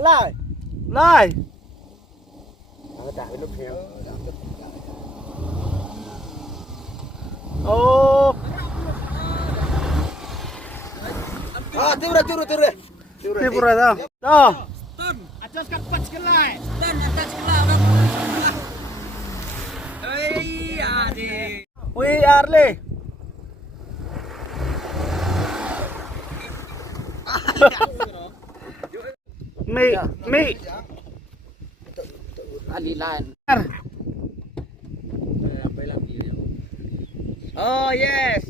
Lại. Lại. Trả cái lúc héo. Ô. Tidur dah. Tiếp rồi đó. Đó. Ton, adjustkan patch kelai. Ton, attach kelai udah. Adik. We are late. Me. Alilan. Oh yes.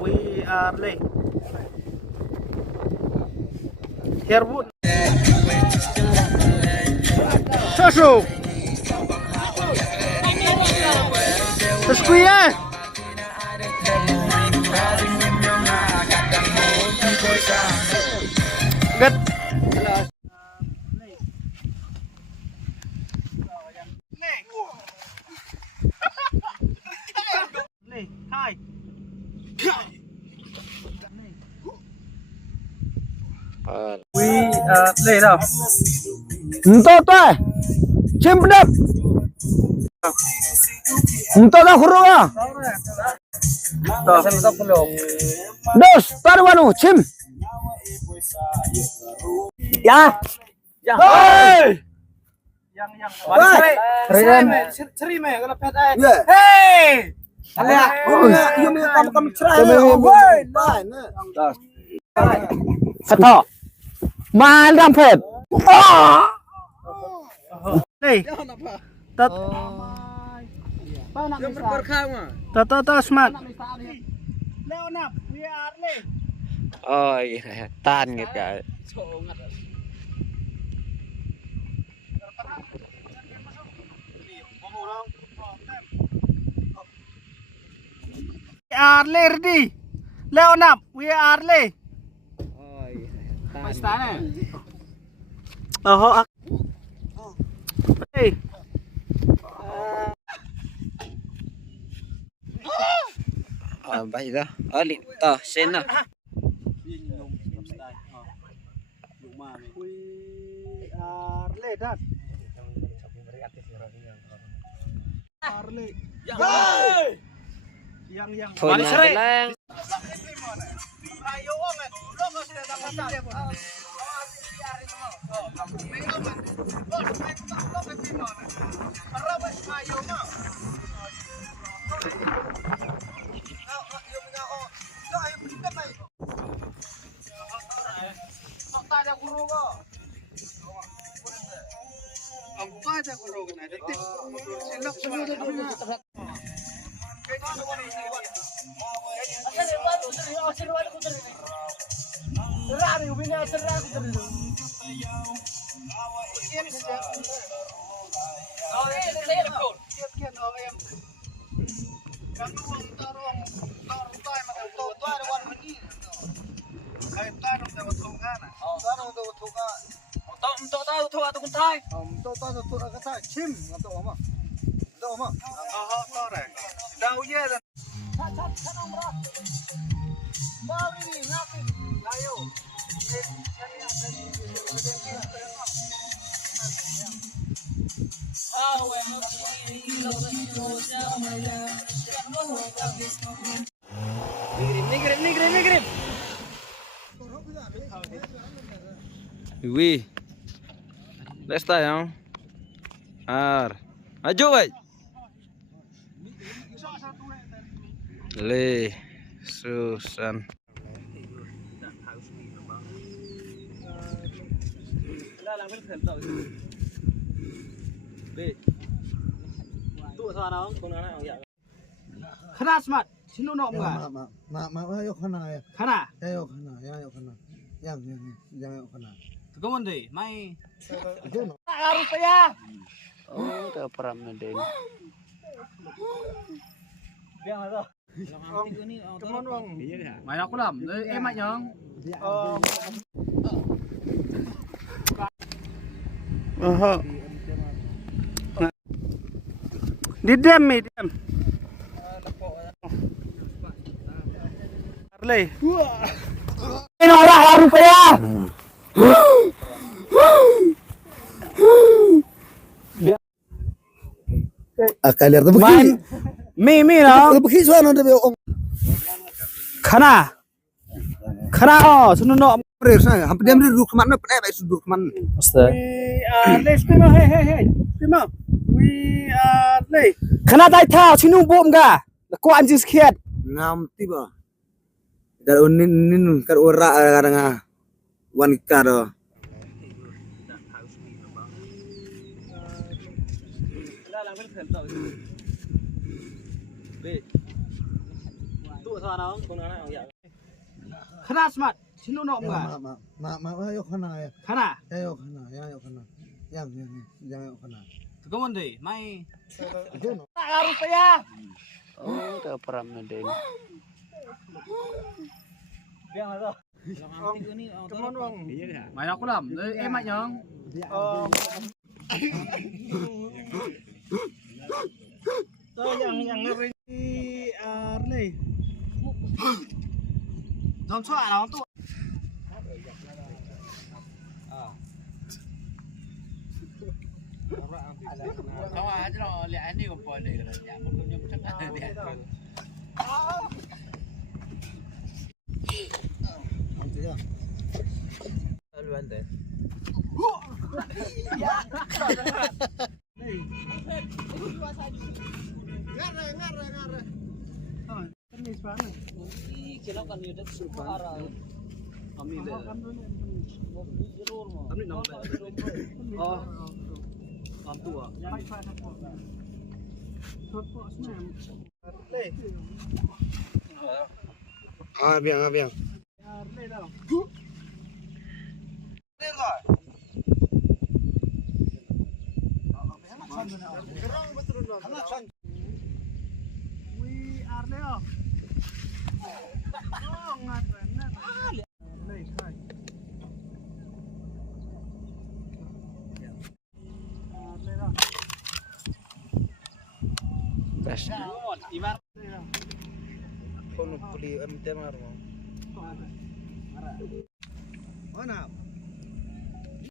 We are late. Herwood. Shoshu. Square. Good. Hai. We lê đâu? Untuk tuh. Cim pedap. Untuk dah kurung ah. Dos, taruh cim. Ya. Hei. Yang. Ceri me kalau pet ai. Hey. Ada. Iya me kamu cerai. Satu. Malam pet. Đây. Tật. Tật smart. Leonap, we are late. Oh iya, tan gitu guys. We are late đi. Leonap, we are late. Oh iya, Sana. Họ. Hey. baik dah. Alin, toh, sena. We are late kan? Are late. Yang. Phone lang. Ayo omet. Lo kok sudah dapat. Nigrim. Wih. Lesta yang. Maju baik. Le Susan. Khana smart. Sino no mga? Ayo kana ya. Khana. Ayo kana. Yang ayo kana. Tukumonde, may. Itu no. Harus ya. Oh, udah peram din. Teman bang. Main aku lam. Emak nyong. Didem. Harley. Ini orang harus ya. Akalir tu Main pergi. mi no. Pergi suara dia ong. Khana. Khana oh sununo. Beres saya. Hampir dia duduk kemana? Baik duduk kemana? Ustaz. Let's come on, hey. Come on. We are late. Khana dai thao sinu bom ga. Ko anjing skiat. Ngam tiba. Kalau nin kan ora kadang wanita do. Khana smart sinu no ga. Ma ayo kana ya. Khana. Ayo kana. Yang ayo kana. Kemudian deh, mai. Aduh. Harus ya. Oh, tak pernah mending. Main aku lam. Emak nyong. Yang ngeri Arley. Dom soal orang tu. Kau aja lo lihat ini kau boleh kan? Ya, mungkin nyamuk cakap dia. Biang. We are Leo. Oh, ngapain? Late, hi. Leo. Best. Ibar. Kau nak beli tema rumah? Mana?